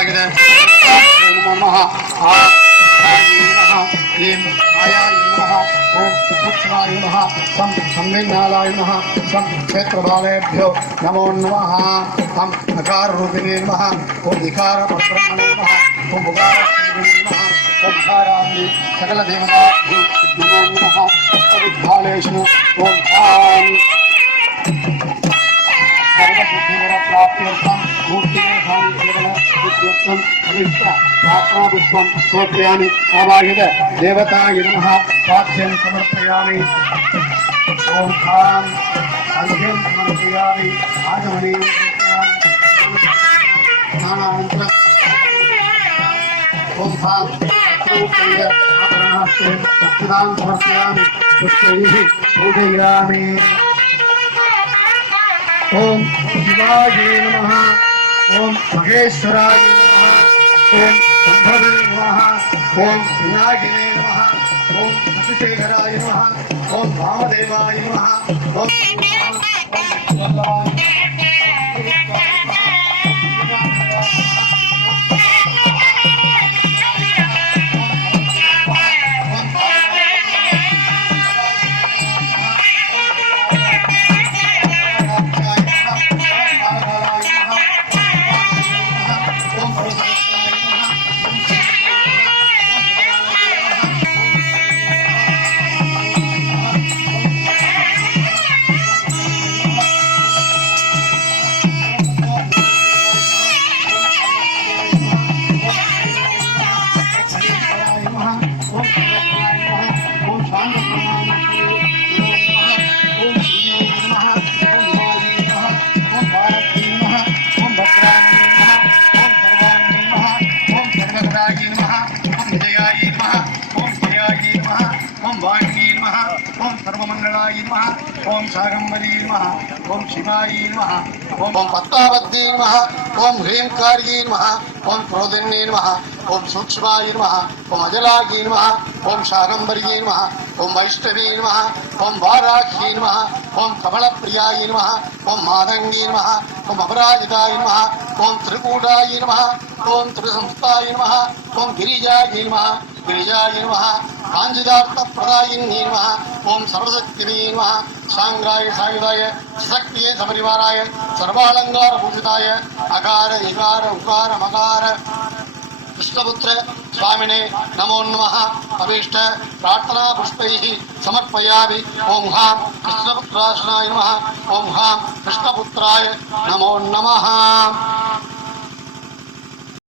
आवागिदे नमः आयाय नमः ओम सूक्ष्माय नमः संविज्ञानाय नमः क्षेत्रबालेभ्यो नमो नमः हम नकार रूपिणे नमः ओम विकार परब्रह्मणे नमः ओम उकार नमः ओम हारामि सकल देवताभ्यो नमो नमः विद्यालयेषु ओम धाम सर्वसिद्धिवरप्राप्त्यर्थं मूर्तिमेधां केवलसिद्ध्यर्थं अभिष्ट आत्मापुष्पं समर्पयामि आवाहित देवताय नमः पाठ्यं समर्पयामि ओम धाम अर्घ्यं समर्पयामि आगमनीयं समर्पयामि ओम धाम आभरणास्ते दक्षिणां समर्पयामि पुष्पैः पूजयामि ओम शिवाय नमः ओम महेश्वराय नमः ओम शंभवे नमः ओम विनायके नमः ओम शशिशेखराय नमः ओम वामदेवाय नमः ओम ओम शाकंभरी नमः ओम शिवाय नमः ओम पद्मावती नमः ओम ह्रींकार्यै नमः ओम क्रोधिन्यै नमः ओम सूक्ष्माय नमः ओम अजलायै नमः ओम शाकंभर्यै नमः ओम वैष्णवी नमः ओम वाराह्यै नमः ओम कमलप्रियाय नमः ओम मातंगी नमः ओम अपराजिताय नमः ओम त्रिकूटाय नमः ओम त्रिसंस्थाय नमः ओम गिरिजाय नमः गिरिजाय नमः कांचिदार्थप्रदायिन्यै नमः ओम सर्वशक्तिवे नमः सांग्राय सायुधाय शक्तिये सपरिवाराय सर्वालंकार भूषिताय अकार इकार उकार मकार कृष्णपुत्र स्वामिने नमो नमः अभीष्ट प्रार्थना पुष्पैः समर्पयामि ओम हां कृष्णपुत्राशनाय नमः ओम हां कृष्णपुत्राय नमो नमः।